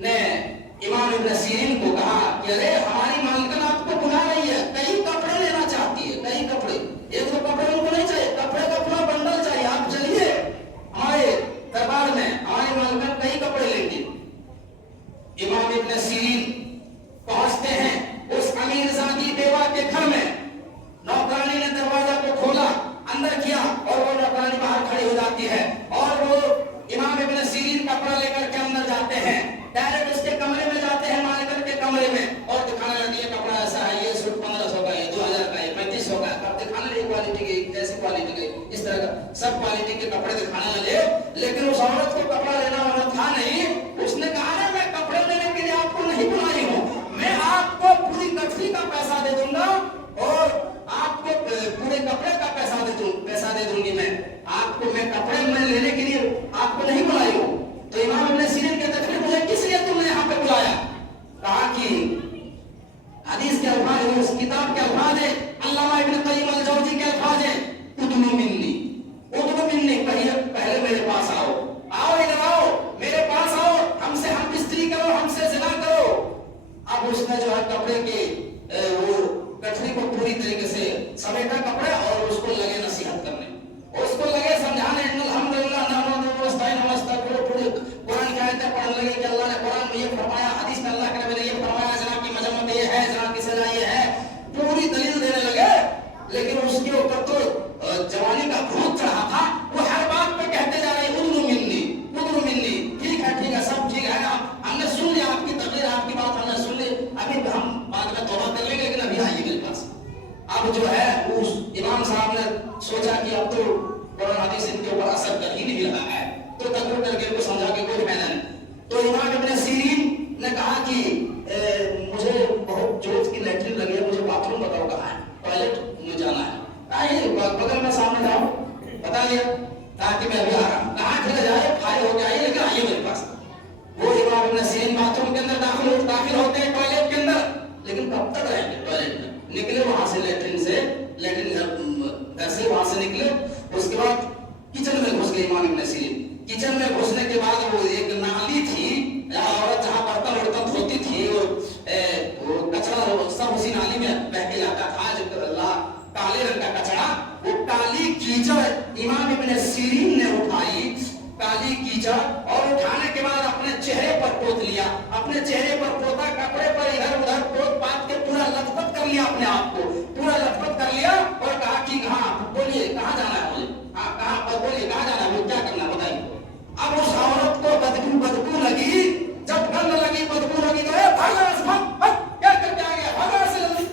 ने इमाम इब्न सीरीन को कहा कि अरे हमारी मालिकन आपको बुला रही है, कई कपड़े लेना चाहती है, कई कपड़े, एक दो कपड़े उनको नहीं चाहिए, कपड़े का पूरा बंडल चाहिए, आप चलिए हमारे दरबार में, हमारी मालिकन कई कपड़े लेंगे। इमाम इब्न सीरीन पहुंचते हैं उस अमीर ज़ादी बेवा के घर में। नौकरानी ने दरवाजा को खोला, अंदर किया और वो नौकरानी बाहर खड़ी हो जाती है और वो इमाम इब्न सीरीन कपड़ा लेकर के अंदर जाते हैं, डायरेक्ट उसके कमरे में जाते हैं, मालिकन के कमरे में, और दिखाने लगती है कपड़ा ऐसा है, ये सूट 1500 का, ये 2000 का, ये 3500 का, कब दिखाने लगे क्वालिटी के, जैसी क्वालिटी के, इस तरह का सब क्वालिटी के कपड़े दिखाने लगे। लेकिन उस औरत को कपड़ा लेना वाला था नहीं। उसने कहा ना मैं कपड़े लेने के लिए आपको नहीं बुलाई हूँ, मैं आपको पूरी कटरी का पैसा दे दूंगा और आपको पूरे कपड़े का पैसा दे दूंगी। मैं आपको, मैं कपड़े में लेने के लिए आपको नहीं बुलाई हूँ। तो इमाम इब्न सीरीन कहते फिर मुझे किस लिए तुमने यहाँ पे बुलाया? कहा कि हदीस के अल्फाज है, उस किताब के अल्फाज है, अल्लामा इब्न क़य्यिम अल-जौज़ी के अल्फाज है, उदनु मिन्नी, पहले मेरे पास आओ, आओ इधर आओ, मेरे पास आओ, हमसे हम बिस्तरी करो, हमसे ज़िना करो। अब उसने जो है कपड़े के वो गठरी को पूरी तरीके से समेटा कपड़े और उसको लगे नसीहत करने, उसको लगे समझाने, अल्हम्दुलिल्लाह नहमदुहु व नस्तईनुहु व नस्तगफिरुहु, पूरे कुरान की आयतें पढ़ने लगे कि अल्लाह ने कुरान में ये फरमाया, हदीस में अल्लाह के नबी ने ये फरमाया, जना की मजम्मत ये है, जना की सजा ये है, पूरी दलील देने लगे। लेकिन उसके ऊपर तो जवानी का भूत चढ़ा था। वो हर बात पे कहते जा रहे उदनु मिन्नी, ठीक है सब ठीक है, हमने सुन लिया आपकी तकरीर, आपकी बात हमने सुन ली, अभी हम बाद में तौबा कर लेंगे, लेकिन अभी आइए मेरे पास। अब जो है उस इमाम साहब ने सोचा कि अब तो कुरान हदीस इनके ऊपर असर कर ही नहीं रहा है, तो तकरीर करके इनको समझा के कोई फायदा नहीं। तो इमाम इब्न सीरीन ने कहा कि मुझे बहुत जोर की लैट्रिन लगी है, मुझे बाथरूम बताओ कहाँ है, टॉयलेट मुझे जाना है। आइए बगल में सामने जाओ, बता दिया, ताकि मैं अभी आ रहा हूँ, कहाँ चले जाए, फारिग हो जाइए, लेकिन आइए मेरे पास। वो इमाम इब्न सीरीन बाथरूम के अंदर दाखिल होते हैं, टॉयलेट के अंदर, लेकिन कब तक रहेंगे टॉयलेट में? निकले वहां से लैट्रिन घर से वहां से निकले, उसके बाद किचन में घुस गए इमाम इब्न सीरीन। किचन में घुसने के बाद वो एक नाली थी, औरत जहाँ बर्तन वर्तन धोती थी, वो कचरा सब उसी नाली में बह के जाता था, काले रंग का कचरा वो लिया, अपने चेहरे पर पोता, कपड़े पर इधर उधर पोत पात के पूरा लथपथ कर लिया, अपने आप को पूरा लथपथ कर लिया और कहा कि हाँ बोलिए कहाँ जाना है मुझे, हाँ कहाँ बोलिए कहाँ जाना है, मुझे क्या करना है बताइए। अब उस औरत को बदबू लगी, जब गंध लगी बदबू लगी तो क्या करके आ गया, भागा से जल्दी।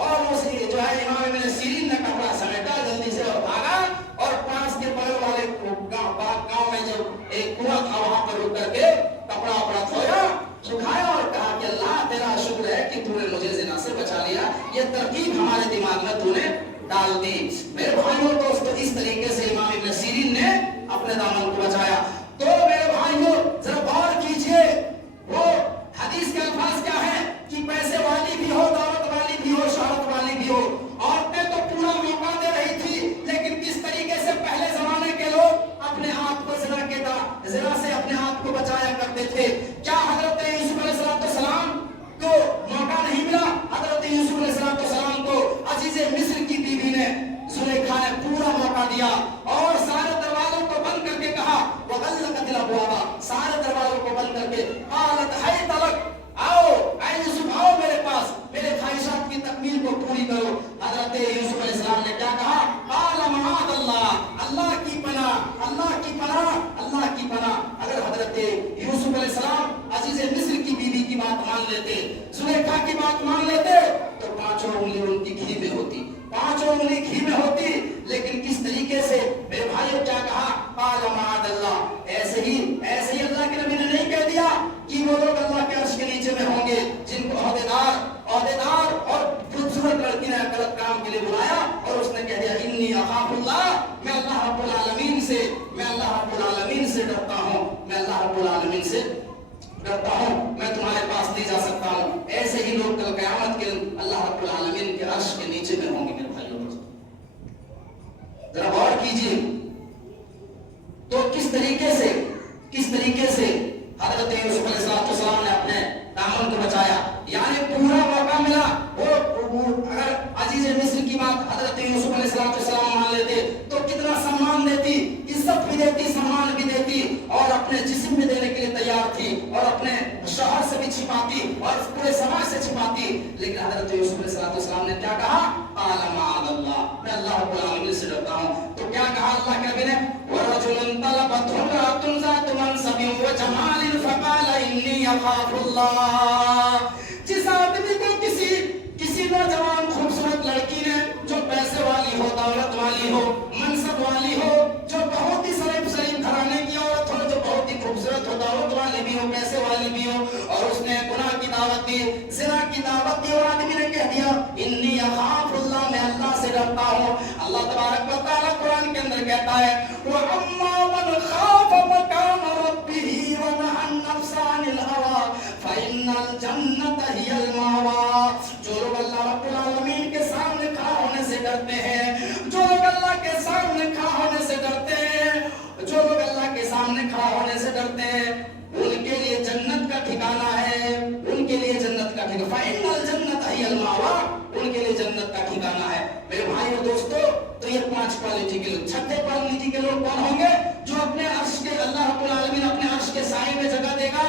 और उसी जो है इमाम इब्न सीरीन ने कपड़ा समेटा जल्दी से और भागा और पास के बगल वाले गांव में जो एक कुआं था वहां पर रुक करके कपड़ा वपड़ा धोया, सुखाया और कहा कि अल्लाह तेरा शुक्र है कि तूने मुझे जिना से बचा लिया, ये तरकीब हमारे दिमाग में तूने डाल दी। मेरे भाइयों दोस्तों, इस तरीके से इमाम इब्न सीरीन ने अपने दामन को बचाया। तो मेरे भाइयों जरा गौर कीजिए, वो हदीस के अल्फाज क्या है कि पैसे वाली भी हो, दौलत वाली भी हो, शोहरत वाली भी हो, औरतें तो पूरा मौका दे रही थी, लेकिन किस तरीके से पहले जमाने के लोग अपने आप को जिना से अपने आप को बचाया करते थे। क्या हजरत यूसुफ अलैहिस्सलाम को मौका नहीं मिला? हजरत यूसुफ अलैहिस्सलाम को अजीज मिस्र की बीवी ने, जुलेखा ने पूरा मौका दिया और सारे दरवाजों को बंद करके कहा, वगल्लकतिल अबवाबा, सारे दरवाजों को बंद करके कालत हैत लक, आओ ऐ यूसुफ आओ मेरे पास, मेरे ख्वाहिशात की तकमील को पूरी करो। हजरत यूसुफ अलैहिस्सलाम ने क्या कहा? काल मआदल्लाह, अल्लाह की पनाह, अल्लाह की पनाह, अल्लाह की पनाह। अगर हजरत यूसुफ अलैहिस्सलाम अजीज मिस्र की बीवी की बात मान लेते, जुलेखा की बात मान लेते, तो पांचों उंगली उनकी घी में होती, पांचों उंगली घी में होती। लेकिन किस तरीके से मेरे भाइयों क्या कहा? काल मआदल्लाह, ऐसे ही अल्लाह के नबी ने नहीं कह दिया कि वो लोग अल्लाह के अर्श के नीचे में होंगे जिनको औहदेदार और खूबसूरत लड़की ने गलत काम के लिए बुलाया और उसने कह दिया इन्नी अखाफुल्लाह, मैं अल्लाह रब्बुल आलमीन से डरता हूँ, मैं अल्लाह रब्बुल आलमीन से डरता हूँ, मैं तुम्हारे पास नहीं जा सकता हूँ। ऐसे ही लोग कल क़यामत के दिन अल्लाह रब्बुल आलमीन के अर्श के नीचे में होंगे। मेरे भाइयों जरा गौर कीजिए, तो किस तरीके से हजरत यूसुफ अलैहिस्सलाम ने अपने दामन को बचाया, यानी पूरा मौका मिला। वो अगर अजीज मिस्र की बात हजरत यूसुफ अलैहिस्सलाम मान लेते तो कितना सम्मान देती, इज्जत भी देती, सम्मान भी देती और अपने जिस्म भी देने के लिए तैयार थी और अपने शौहर से भी छिपाती और पूरे समाज से छिपाती। लेकिन हजरत यूसुफ अलैहिस्सलाम ने क्या कहा? काल मआदल्लाह, मैं अल्लाह रब्बुल आलमीन से डरता हूँ। तो क्या कहा अल्लाह के नबी ने? वरजुलन तलबत इम्राअतुन ज़ातु मनसबिन व जमालिन फक़ाल इन्नी अख़ाफुल्लाह। जिस आदमी को किसी नौजवान खूबसूरत लड़की ने, जो पैसे वाली हो, दौलत वाली हो, मनसब वाली हो, जो बहुत ही शरीफ घराने की औरत हो, जो बहुत ही खूबसूरत हो, दौलत वाली भी हो, पैसे वाली भी हो, और उसने गुनाह की दावत दी, ज़िना की दावत दी और आदमी ने कह दिया इन्नी अख़ाफुल्लाह, मैं अल्लाह से डरता हूँ। अल्लाह तबारक व तआला कुरान के अंदर कहता है व अम्मा मन खाफ मकाम रब्बिही व नहा नफ्सा अनिल हवा फ़इन्नल जन्नता हियल मावा। जो लोग अल्लाह रब्बुल आलमीन के सामने खड़ा होने से डरते हैं, जो लोग अल्लाह के सामने खड़ा होने से डरते हैं, जो लोग अल्लाह के सामने खड़ा होने से डरते हैं, उनके लिए जन्नत का ठिकाना है, उनके लिए जन्नत का ठिकाना, फ़इन्नल जन्नता हियल मावा, उनके लिए जन्नत का ठिकाना है। मेरे भाइयों दोस्तों, तो ये 5 क्वालिटी के लोग, छठे क्वालिटी के लोग कौन होंगे? जो अपने अर्श के, अल्लाह रब्बुल आलमीन अपने अर्श के साए में जगह देगा।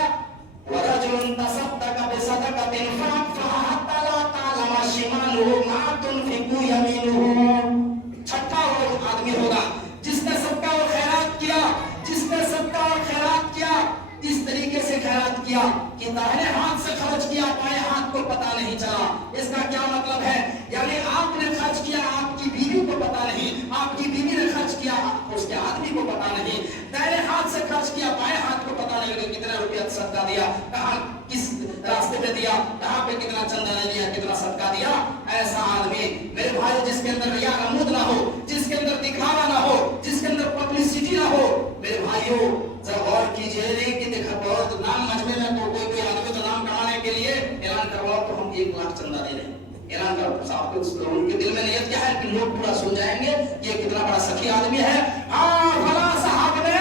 वरजुलन तसद्दक़ बिसदक़तिन फअहता ला तअलम शिमालुहु मा तुनफ़िक़ु यमीनुहु। छठा वो आदमी होगा जिसने सदका और खैरात किया, इस तरीके से खैरात किया कि दाहिने हाथ से खर्च किया, बाएं हाथ को पता नहीं चला। इसका क्या मतलब है? यानी आपने खर्च किया, आपकी बीवी को पता नहीं, आपकी बीवी ने खर्च किया, उसके आदमी को पता नहीं, दाहिने हाथ से खर्च किया, बाएं हाथ को पता नहीं कि कितना रुपया सदका दिया, कहाँ किस रास्ते पे दिया, कहाँ पे कितना चंदा ने दिया, कितना सदका दिया। ऐसा आदमी मेरे भाई जिसके अंदर रिया नमूद ना हो, जिसके अंदर दिखावा ना हो, जिसके अंदर पब्लिसिटी ना हो, मेरे भाइयों जरा गौर कीजिए। नहीं कि देखा बहुत नाम मजमे में तो कोई आदमी तो नाम कमाने के लिए ऐलान करवाओ तो हम 1 लाख चंदा दे रहे हैं, ऐलान करो साहब, उनके दिल में नियत क्या है कि लोग पूरा सुन जाएंगे ये कितना बड़ा सखी आदमी है। हाँ फला साहब ने,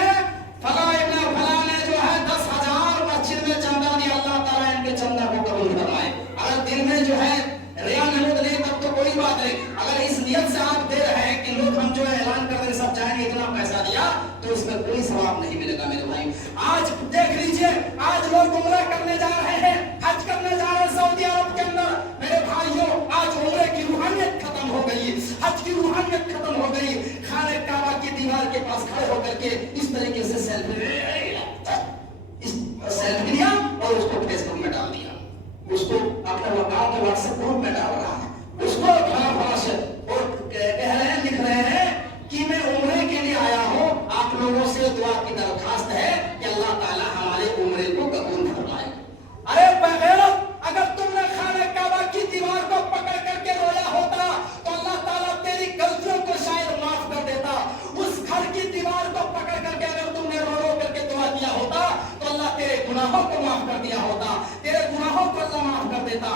फला इब्न फला ने जो है 10,000 मस्जिद में चंदा दिया, अल्लाह ताला इनके चंदा को कबूल फरमाए। अगर दिल में जो है रिया नमूद नहीं तब तो कोई बात नहीं, अगर इस नियत से आप दे रहे हैं कि लोग हम जो है ऐलान कर दें सब जाएंगे, इतना पैसा दिया, तो इसमें कोई सवाब नहीं मिलेगा। मेरे भाई आज देख लीजिए लीजिए, आज लोग उम्रा करने जा रहे हैं, हज करने जा रहे हैं सऊदी अरब के अंदर। मेरे भाइयों, आज उम्रे की रूहानियत खत्म हो गई, हज की रूहानियत खत्म हो गई। खाने काबा की दीवार के पास खड़े होकर के इस तरीके से सेल्फी लिया और उसको फेसबुक में डाल दिया, उसको अपने गांव के व्हाट्सएप ग्रुप में डाल रहा है, उसको भला से और कह रहे हैं, लिख रहे हैं कि मैं उम्रे के लिए आया हूं, आप लोगों से दुआ की दरखास्त है कि अल्लाह ताला हमारे उम्रे को कबूल फरमाए। अरे बगैरत, अगर तुमने खाने काबा की दीवार को पकड़ करके रोया होता तो अल्लाह ताला तेरी गलतियों को शायद माफ कर देता। उस घर की दीवार को पकड़ करके अगर तुमने रो रो करके दुआ किया होता तो अल्लाह तेरे गुनाहों को माफ कर दिया होता, तेरे गुनाहों को अल्लाह माफ कर देता।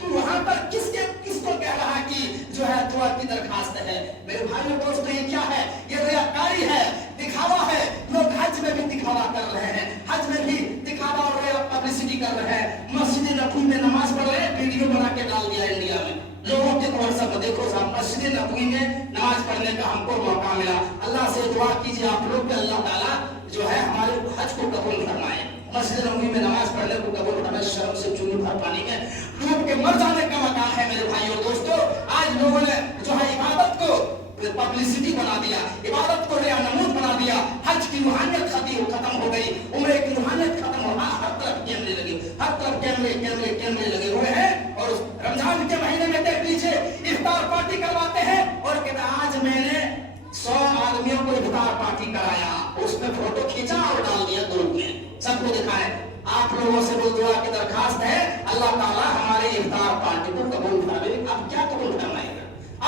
तू वहां पर किसको कह रहा है कि जो है दुआ की दरखास्त है? मेरे भाइयों दोस्तों, ये क्या है? ये रियाकारी है, दिखावा है। लोग हज में भी दिखावा कर रहे हैं, हज में भी दिखावा और पब्लिसिटी कर रहे हैं। मस्जिद नबवी में नमाज पढ़ रहे हैं, वीडियो बना के डाल दिया इंडिया में, लोगों के व्हाट्सएप में देखो साहब, मस्जिद नबवी में नमाज पढ़ने का हमको मौका मिला। अल्लाह से दुआ कीजिए आप लोग कि अल्लाह ताला जो है हमारे हज को कबूल फरमाए, मस्जिद नबवी में नमाज पढ़ने को कबूल फरमाए। शर्म से चुनी भर पानी में डूब के मर जाने का मकान है मेरे भाइयों दोस्तों। आज लोगों ने जो है इबादत को पब्लिसिटी बना दिया, इबादत को रिया नमूद बना दिया, हज की रूहानियत खत्म हो गई, उम्रे की रूहानियत खत्म हो, हर तरफ कैमरे लगे, हर तरफ कैमरे लगे हुए हैं। और रमजान के महीने में देख लीजिए, इफ्तार पार्टी करवाते हैं और कहते हैं आज मैंने 100 आदमियों को इफ्तार पार्टी कराया, उसमें फोटो खींचा और डाल दिया ग्रुप में, सबको दिखाए। आप लोगों से वो दुआ की दरखास्त है, अल्लाह ताला हमारे इफ्तार पार्टी को कबूल फरमाए। अब क्या कबूल फरमाएगा?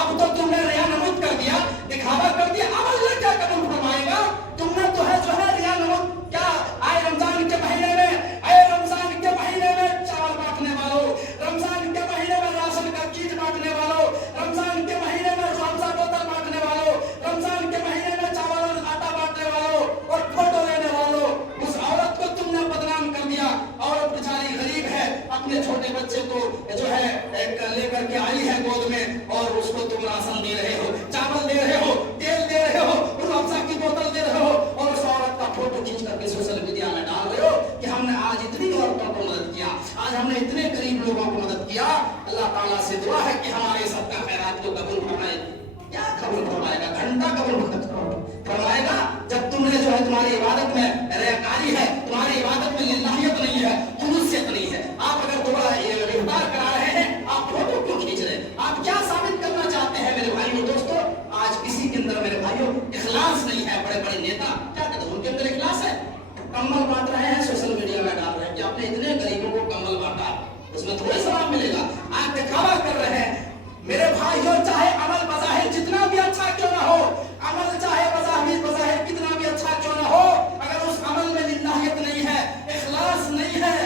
अब तो तुमने रिया नमूद कर दिया, दिखावा कर दिया, अब अल्लाह क्या कबूल फरमाएगा? तुमने तो है जो है रिया नमूद क्या आए रमजान के महीने में, आए रमजान के महीने में चावल बांटने वालों, रमजान के महीने में राशन का किट बांटने वालों, रमजान के महीने में रूअफ़ज़ा बोतल बांटने वालों, रमजान के महीने में चावल और आटा बांटने वालों और फोटो लेने वालों, उस औरत को तुमने बदनाम कर दिया। औरत बेचारी गरीब है, अपने छोटे बच्चे को जो है लेकर के आई है गोद में और उसको तुम राशन दे रहे हो, चावल दे रहे हो, तेल दे रहे हो, रूअफ़ज़ा की बोतल दे रहे हो और उस औरत का फोटो खींच करके सोशल मीडिया में डाल रहे हो कि हमने आज इतनी औरतों को मदद किया, आज हमने इतने गरीब लोगों को मदद किया। अल्लाह ताला से दुआ है कि हमारे सबका खैरात को कबूल फरमाए। क्या कबूल फरमाएगा? घंटा कबूल फरमाएगा जब तुमने जो है तुम्हारी इबादत में रियाकारी है, तुम्हारी इबादत में लिल्लाहियत नहीं है, खुलूसियत नहीं है। आप अगर दोबारा इफ्तार करा रहे हैं, आप फोटो क्यों खींच रहे हैं? आप क्या साबित करना चाहते हैं मेरे भाइयों दोस्तों? आज किसी के अंदर मेरे भाइयों इखलास नहीं है। बड़े बड़े नेता क्या कहते हैं, उनके अंदर इखलास है, कम्बल बांट रहे हैं, सोशल मीडिया में डाल रहे हैं कि आपने इतने गरीबों को कम्बल बांटा, उसमें थोड़े सवाब मिलेगा, आप दिखावा कर रहे हैं। मेरे भाइयों, चाहे अमल बज़ाहिर जितना भी अच्छा क्यों ना हो, अमल चाहे बज़ाहिर कितना भी अच्छा क्यों ना हो, अगर उस अमल में लिल्लाहियत नहीं है, इखलास नहीं है,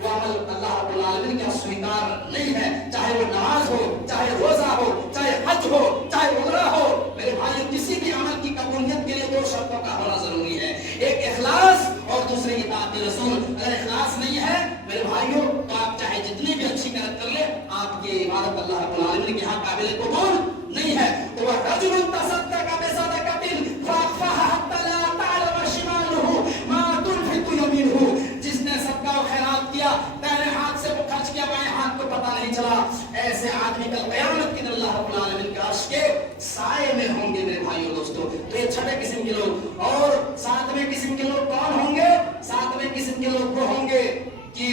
वो अमल अल्लाह रब्बुल आलमीन का स्वीकार नहीं है। चाहे वो नमाज हो, चाहे रोजा हो, चाहे हज हो, चाहे उम्रा हो। मेरे भाइयों, किसी भी अमल की कबूलियत के लिए 2 शर्तों का होना जरूरी है, एक इखलास और दूसरे इताअत रसूल। अगर इखलास नहीं है मेरे भाइयों तो आप चाहे जितनी भी अच्छी मेहनत कर ले, आपकी इबादत अल्लाह रब्बुल आलमीन के यहाँ काबिल कबूल नहीं है। तो वह रजुलुन तसद्दक़ बिसदक़तिन फ़अख़फ़ाहा हत्ता ला तअलम शिमालुहु मा तुनफ़िक़ु यमीनुहु, जिसने सदका और खैरात किया, दाहिने हाथ से वो खर्च किया, बाएं हाथ को पता नहीं चला, ऐसे आदमी कल क़यामत के दिन अल्लाह रब्बुल आलमीन के अर्श के साए में होंगे मेरे भाइयों दोस्तों। तो ये छठे किस्म के लोग। और 7वें किस्म के लोग कौन होंगे? 7वें किस्म के लोग वो होंगे कि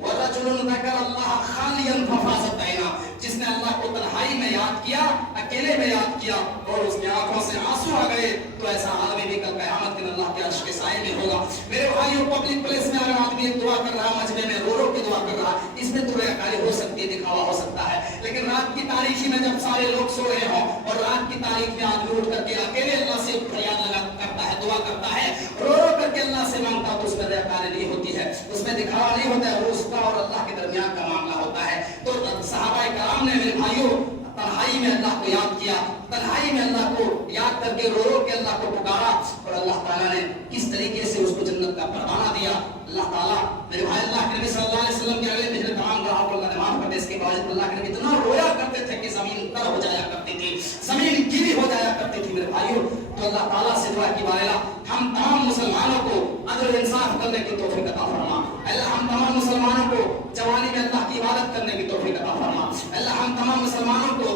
वरजुलुन ज़करल्लाह खालियन फ़फ़ाज़त ऐना, जिसने अल्लाह को तन्हाई में याद किया, अकेले में याद किया और उसकी आंखों से आंसू आ गए, तो ऐसा आदमी भी कल क़यामत के दिन अल्लाह के अर्श के साए में होगा। मेरे भाइयों, पब्लिक प्लेस में अगर आदमी एक दुआ कर रहा, मजमे में रो रो के दुआ कर रहा, इसमें तो रियाकारी हो सकती है, दिखावा हो सकता है। लेकिन रात की तारीखी में जब सारे लोग सो रहे हों और रात की तारीख में आदमी उठ करके अकेले अल्लाह से फरियाद करता है, दुआ करता है, रो रो करके अल्लाह से मांगता, तो उसमें रियाकारी नहीं होती है, उसमें दिखावा नहीं होता है, वो उसका और अल्लाह के दरमियान का मामला होता है। तो सहाबाए कराम ने मेरे भाइयों तन्हाई में अल्लाह को याद किया, तन्हाई में अल्लाह को याद करके रो रो के अल्लाह को पुकारा और अल्लाह ताला ने किस तरीके से उसको जन्नत का परवाना दिया। اللہ تعالیٰ میرے بھائی اللہ کے نبی صلی اللہ علیہ وسلم کے اگلے پچھلے تمام گناہوں کو اللہ نے معاف کر دیا. اس کے باوجود اللہ کے نبی اتنا رویا کرتے تھے کہ زمین تر ہو جایا کرتی تھی, زمین گیلی ہو جایا کرتی تھی میرے بھائیوں. تو اللہ تعالیٰ سے دعا کی بارے ہم تمام مسلمانوں کو عدل و انصاف کرنے کی توفیق عطا فرما. اللہ ہم تمام مسلمانوں کو جوانی میں اللہ کی عبادت کرنے کی توفیق عطا فرما. اللہ ہم تمام مسلمانوں کو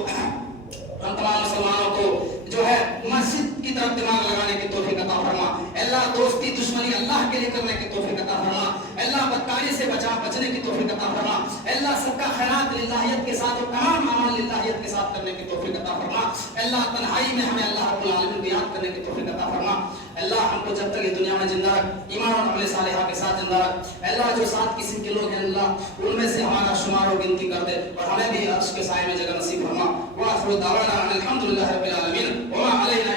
جو ہے مسجد کی طرف دماغ لگانے کی توفیق عطا فرما. اللہ دوستی دشمنی اللہ کے لیے کرنے کی توفیق عطا فرما. اللہ بدکاری سے بچنے کی توفیق عطا فرما. اللہ سب کا خیرات للہیت کے ساتھ اور تمام اعمال للہیت کے ساتھ کرنے کی توفیق عطا فرما. اللہ تنہائی میں ہمیں اللہ رب العالمین کو یاد کرنے کی توفیق عطا فرما. اللہ ہم کو جب تک یہ دنیا میں زندہ رکھ, ایمان اور عمل صالحہ کے ساتھ زندہ رکھ. اللہ جو 7 قسم کے لوگ ہیں اللہ ان میں سے ہمارا شمار و گنتی کر دے اور ہمیں بھی عرش کے سائے میں جگہ نصیب فرما. وآخر دعوانا الحمدللہ رب العالمین وما علینا